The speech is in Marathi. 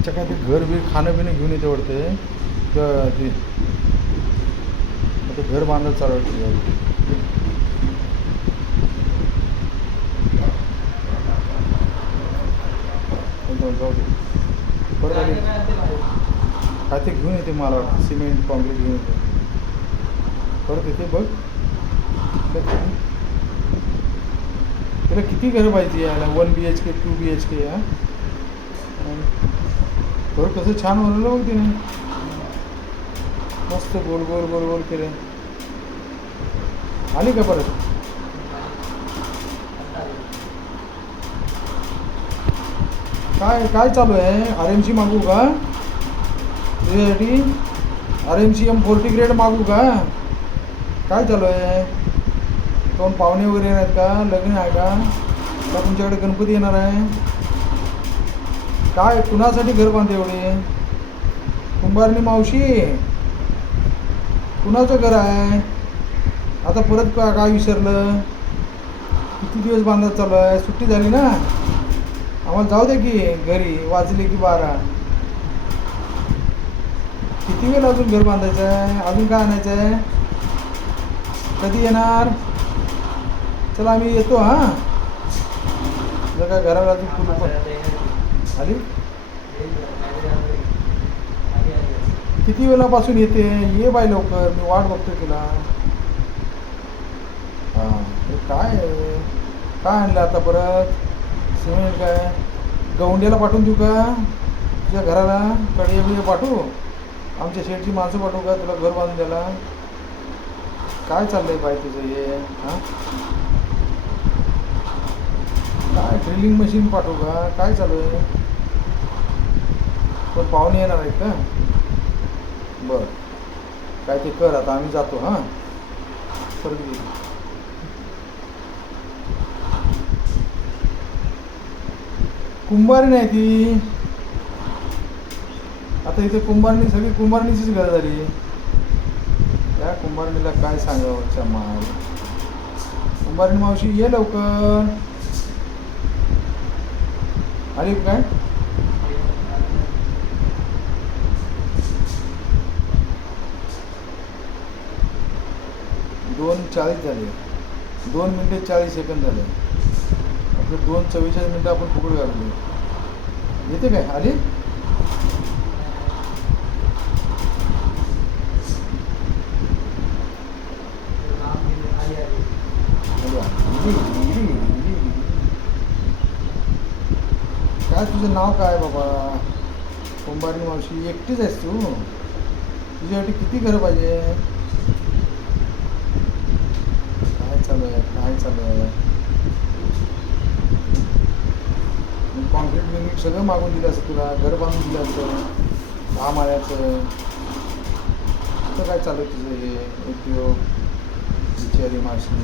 तिच्या काय ते घर बीर खाणं पिणं घेऊन येते वाटते ते आता घर बांधत चालू वाटते. जाऊ दे परत आली काय ते घेऊन येते मला वाटतं सिमेंट कॉन्क्रीट घेऊन येते परत येते बघ. तिला किती घरं पाहिजे यायला 1 BHK 2 BHK या बरं कसं छान बनवलं बघ तिने मस्त गोल गोल गोल गोल केले. आली का परत काय काय चालू आहे RMC मागू का तुझ्यासाठी RMC M40 ग्रेड मागू का काय चालू आहे. कोण पाहुणे वगैरे येणार आहेत का लग्न आहे का तुमच्याकडे गणपती येणार आहे काय कुणासाठी घर बांधते एवढे कुंभारनी मावशी कुणाचं घर आहे आता परत काय विसरलं किती दिवस बांधत चालू आहे सुट्टी झाली ना आम्हाला जाऊ दे की घरी वाजले की 12 किती वेळ अजून घर बांधायचं आहे अजून काय आणायचं आहे कधी येणार चला आम्ही येतो हां जर काय घराला अजून कुलूप आली किती वेळापासून येते ये बाई लवकर मी वाट बघतोय तुला. हां काय काय आणलं आता परत सिमेंट काय गौंड्याला पाठवून देऊ का तुझ्या घराला कडिया बिडिया पाठवू आमच्या शेडची माणसं पाठवू का तुला घर बांधून द्यायला काय चाललंय बाई तुझं हे हां काय ड्रिलिंग मशीन पाठवू का काय चालू आहे पण पाहुणे येणार आहेत का बरं काय ते कर आता आम्ही जातो हां परत गेली. कुंभारी नाही ती आता इथे कुंभारणी सगळी कुंभारणीचीच घर झाली त्या कुंभारणीला काय सांगावं चमाल कुंभारणी मावशी ये लवकर आली काय 2:40 झाले 2 मिनिटे 40 सेकंद झाले आपले 2:44 मिनटं आपण पकड घालतो येते काय आली काय तुझं नाव काय बाबा कुंभारणी मावशी एकटीच आहेस तू तुझ्यासाठी किती घरं पाहिजे काय चालू आहे कॉन्क्रीट बिंक्रीट सगळं मागून दिलं असतं तुला घर बांधून दिलं असतं 10 माळ्याचं असं काय चालू आहे तुझं हे उद्योग बिचारी मावशी